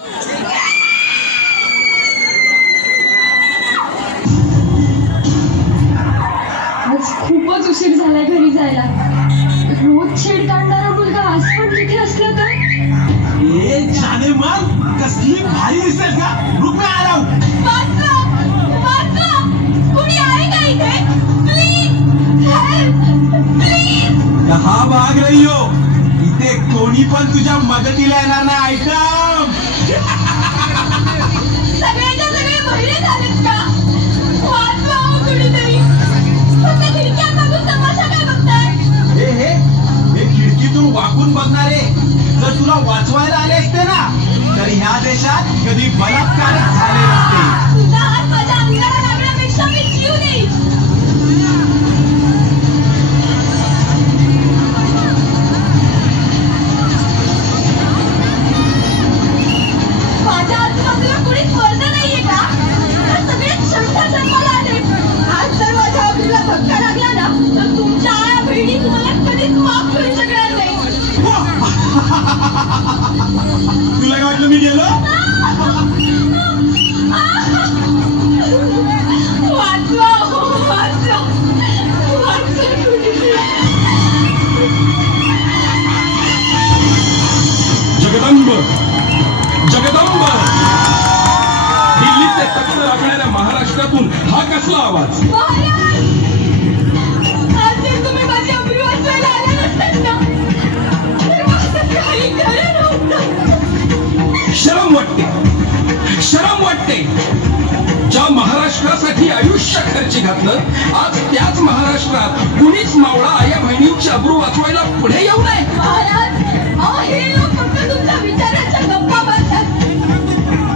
आज खूपच उशीर झालाय घरी जायला. रोज छेड काढणारा मुलगा आज पण तिथे असला तर जाने मान कसली भारी दिसेल का. रुपये आला कोणी आहे का इथे? Please help, please. कहा भाग रही हो. इथे कोणी पण तुझ्या मदतीला येणार नाही. आयटम सगळ्याच्या सगळे बहिरे झालेत का? वाचवा हो कुणीतरी. फक्त खिडक्यात बघून तमाशा काय बघताय? हे खिडकीतून वाकून बघणारे जर तुला वाचवायला आले असते ना तर ह्या देशात कधी बलात्कारच झाले नसते. तुझा हात माझ्या अंगाला लागण्यापेक्षा मी जीव देईन. माझ्या आजूबाजूला कुणीच वर्ग नाहीये का? सगळे क्षमता जन्माला आले. आज जर माझ्या अवतीला धक्का लागला ना तर तुमच्या आया बहिणी तुम्हाला कधीच माफ करू शकणार नाही. तुला काय वाटलं मी गेलो? वाचवा वाचवा जगदंब जगदंब. दिल्लीचे तख्त राखणाऱ्या महाराष्ट्रातून हा कसला आवाज? आज जर तुम्ही माझी अब्रू वाचवायला आले नसतात ना तर माझं काही खरं नव्हतं. शरम वाटते, शरम वाटते. ज्या महाराष्ट्रासाठी आयुष्य खर्ची घातलं आज त्याच महाराष्ट्रात कुणीच मावळा आया बहिणींची अब्रू वाचवायला पुढे येऊ नये. महाराज हे लोक फक्त तुमच्या विचारांच्या गप्पा मारतात.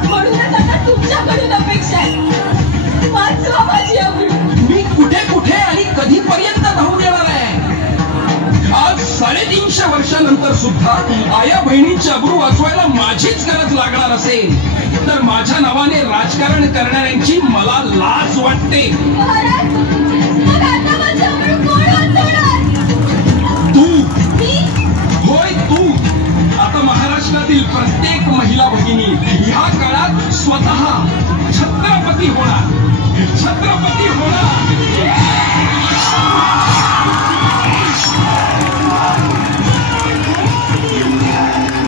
म्हणूनच आता तुमच्याकडून अपेक्षा आहे. वाचवा माझी अब्रू. मी कुठे कुठे आणि कधीपर्यंत राहून येणार आहे? आज 350 वर्षानंतर सुद्धा आया बहिणींची अब्रू वाचवायला माझीच गरज लागणार असेल तर माझ्या नावाने राजकारण करणाऱ्यांची मला लाज वाटते. महाराज मग आता माझी अब्रू कोण वाचवणार? तू. मी? होय तू. आता महाराष्ट्रातील प्रत्येक महिला भगिनी ह्या काळात स्वतः छत्रपती होणार, छत्रपती होणार.